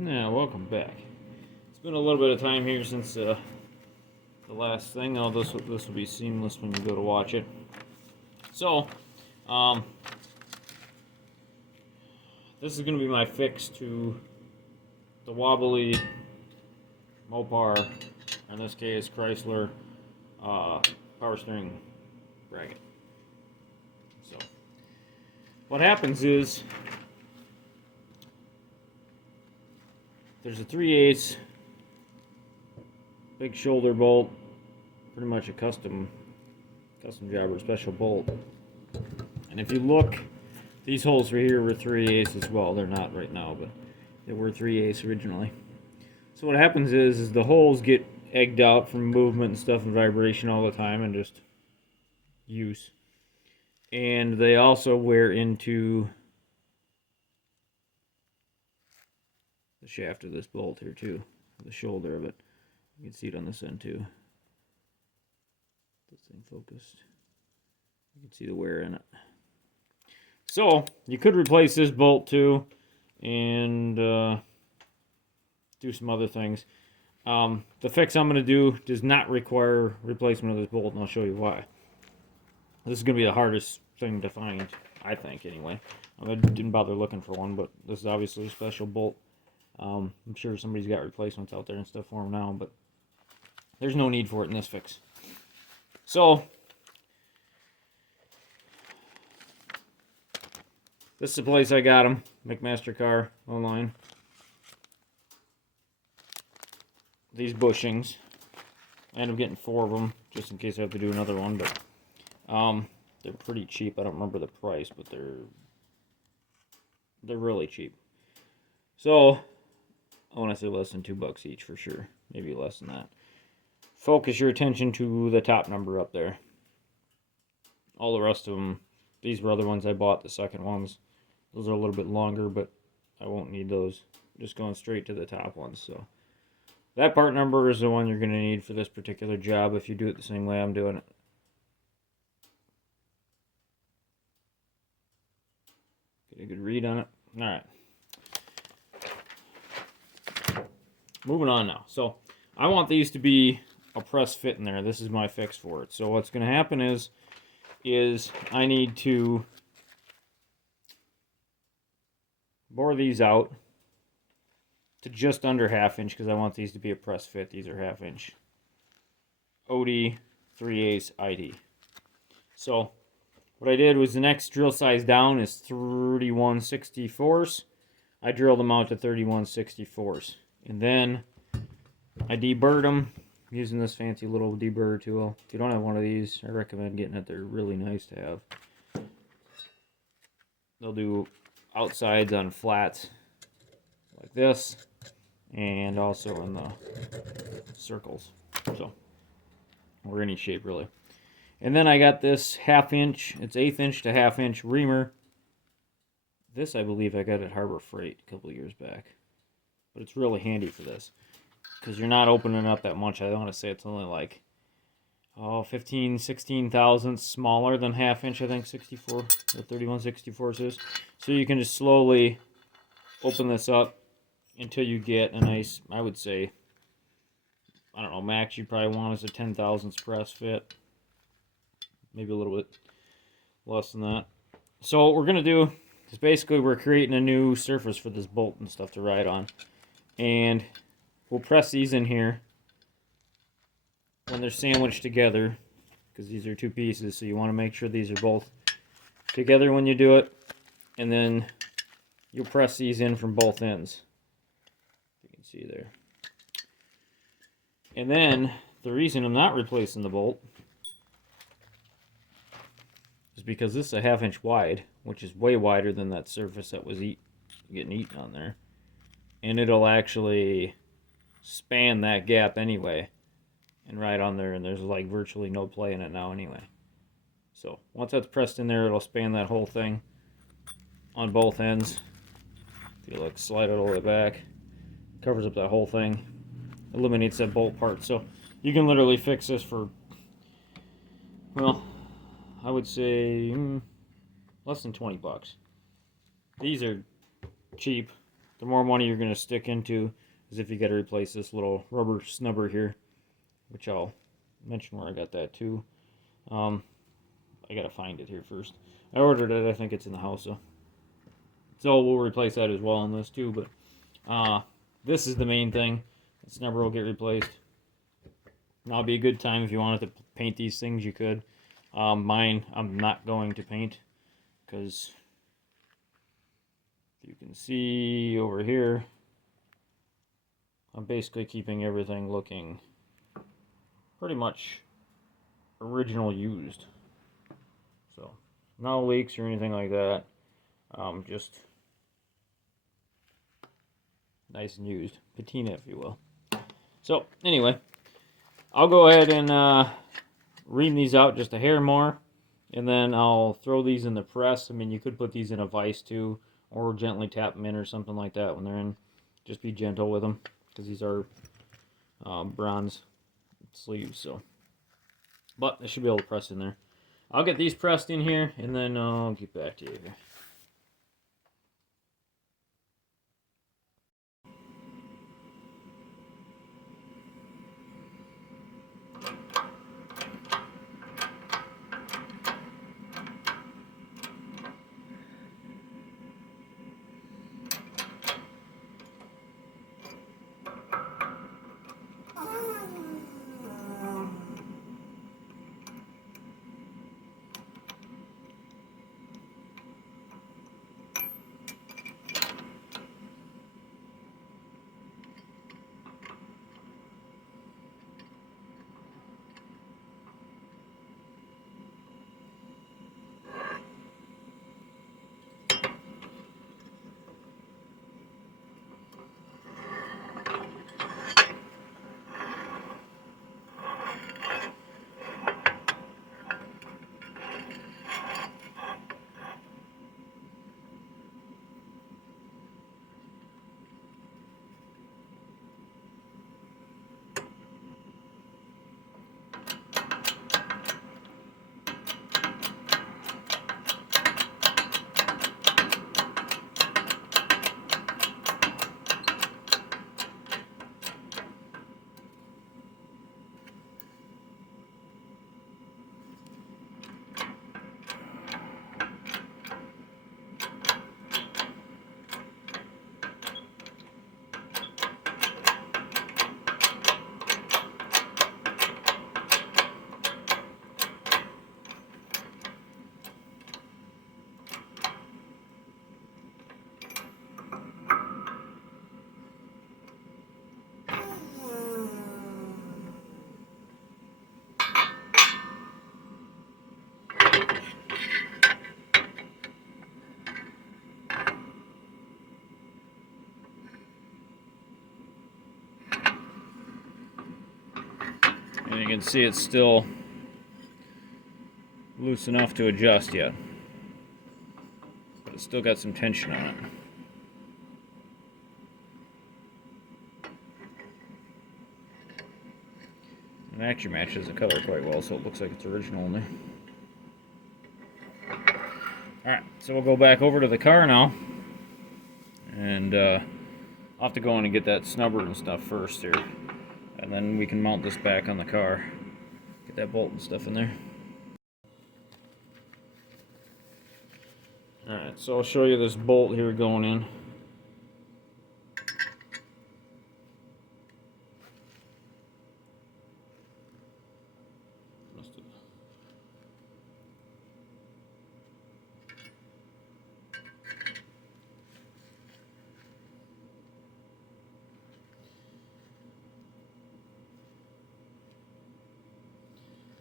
Yeah, welcome back. It's been a little bit of time here since the last thing. Oh, this will be seamless when you go to watch it. So, um, this is going to be my fix to the wobbly Mopar, in this case Chrysler power steering bracket. So, what happens is there's a 3/8 big shoulder bolt, pretty much a custom job or special bolt. And if you look, these holes right here were 3/8 as well. They're not right now, but they were 3/8 originally. So what happens is the holes get egged out from movement and stuff and vibration all the time and just use. And they also wear into the shaft of this bolt here too, the shoulder of it. You can see it on this end too. This thing focused. You can see the wear in it. So you could replace this bolt too, and do some other things. The fix I'm going to do does not require replacement of this bolt, and I'll show you why. This is going to be the hardest thing to find, I think, anyway. I didn't bother looking for one, but this is obviously a special bolt. I'm sure somebody's got replacements out there and stuff for them now, but there's no need for it in this fix. So, this is the place I got them, McMaster Car online. These bushings. I end up getting 4 of them, just in case I have to do another one, but they're pretty cheap. I don't remember the price, but they're really cheap. So, I want to say less than $2 each for sure. Maybe less than that. Focus your attention to the top number up there. All the rest of them, these were other ones I bought, the second ones. Those are a little bit longer, but I won't need those. Just going straight to the top ones. So that part number is the one you're going to need for this particular job if you do it the same way I'm doing it. Get a good read on it. Alright. Moving on now. So I want these to be a press fit in there. This is my fix for it. So what's going to happen is I need to bore these out to just under 1/2 inch because I want these to be a press fit. These are 1/2 inch. OD 3/8 ID. So what I did was the next drill size down is 31/64. I drilled them out to 31/64. And then I deburred them using this fancy little deburr tool. If you don't have one of these, I recommend getting it. They're really nice to have. They'll do outsides on flats like this, and also in the circles. So, or any shape really. And then I got this 1/2 inch, it's 1/8 inch to 1/2 inch reamer. This I believe I got at Harbor Freight a couple of years back. But it's really handy for this, because you're not opening up that much. I want to say it's only like 15, 16 thousandths smaller than 1/2 inch, I think 64 or 31/64 is. So you can just slowly open this up until you get a nice, I would say, I don't know, max you probably want is a 10 thousandths press fit. Maybe a little bit less than that. So what we're going to do is basically we're creating a new surface for this bolt and stuff to ride on. And we'll press these in here when they're sandwiched together, because these are 2 pieces, so you want to make sure these are both together when you do it. And then you'll press these in from both ends. You can see there. And then the reason I'm not replacing the bolt is because this is a 1/2 inch wide, which is way wider than that surface that was getting eaten on there. And it'll actually span that gap anyway and ride on there, and there's like virtually no play in it now anyway. So once that's pressed in there, it'll span that whole thing on both ends. If you look, slide it all the way back, covers up that whole thing, eliminates that bolt part. So you can literally fix this for, well, I would say less than $20. These are cheap. the more money you're going to stick into is if you got to replace this little rubber snubber here, which I'll mention where I got that too. I got to find it here first. I ordered it. I think it's in the house, so we'll replace that as well on this too. But this is the main thing. The snubber will get replaced. Now, it'd be a good time if you wanted to paint these things, you could. Mine, I'm not going to paint because you can see over here, I'm basically keeping everything looking pretty much original used. So, no leaks or anything like that. Just nice and used. Patina, if you will. So, anyway, I'll go ahead and ream these out just a hair more, and then I'll throw these in the press. I mean, you could put these in a vise too, or gently tap them in or something like that when they're in. Just be gentle with them, because these are bronze sleeves. So, but I should be able to press in there. I'll get these pressed in here, and then I'll get back to you here. And you can see it's still loose enough to adjust yet, but it's still got some tension on it. It actually matches the color quite well, so it looks like it's original in there. Alright, so we'll go back over to the car now, and I'll have to go in and get that snubber and stuff first here, and then we can mount this back on the car. Get that bolt and stuff in there. Alright, so I'll show you this bolt here going in.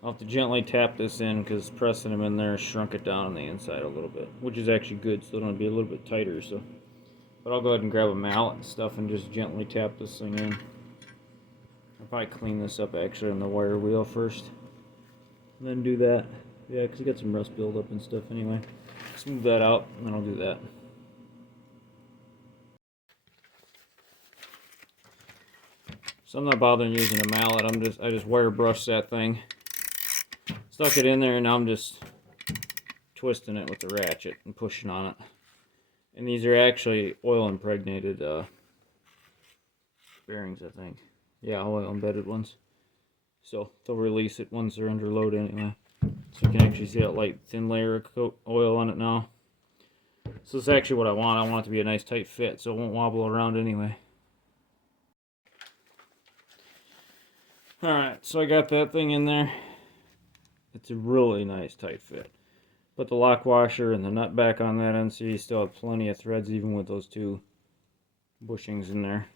I'll have to gently tap this in because pressing them in there shrunk it down on the inside a little bit, which is actually good, so it'll be a little bit tighter. So, but I'll go ahead and grab a mallet and stuff and just gently tap this thing in. I'll probably clean this up actually on the wire wheel first, and then do that. Yeah, because you got some rust buildup and stuff anyway. Smooth that out, and then I'll do that. So I'm not bothering using a mallet. I just wire brush that thing. Stuck it in there, and now I'm just twisting it with the ratchet and pushing on it. And these are actually oil impregnated bearings, I think. Yeah, oil embedded ones. So they'll release it once they're under load anyway. So you can actually see that light thin layer of oil on it now. So this is actually what I want. I want it to be a nice tight fit so it won't wobble around anyway. Alright, so I got that thing in there. It's a really nice tight fit. Put the lock washer and the nut back on that end so you still have plenty of threads even with those two bushings in there.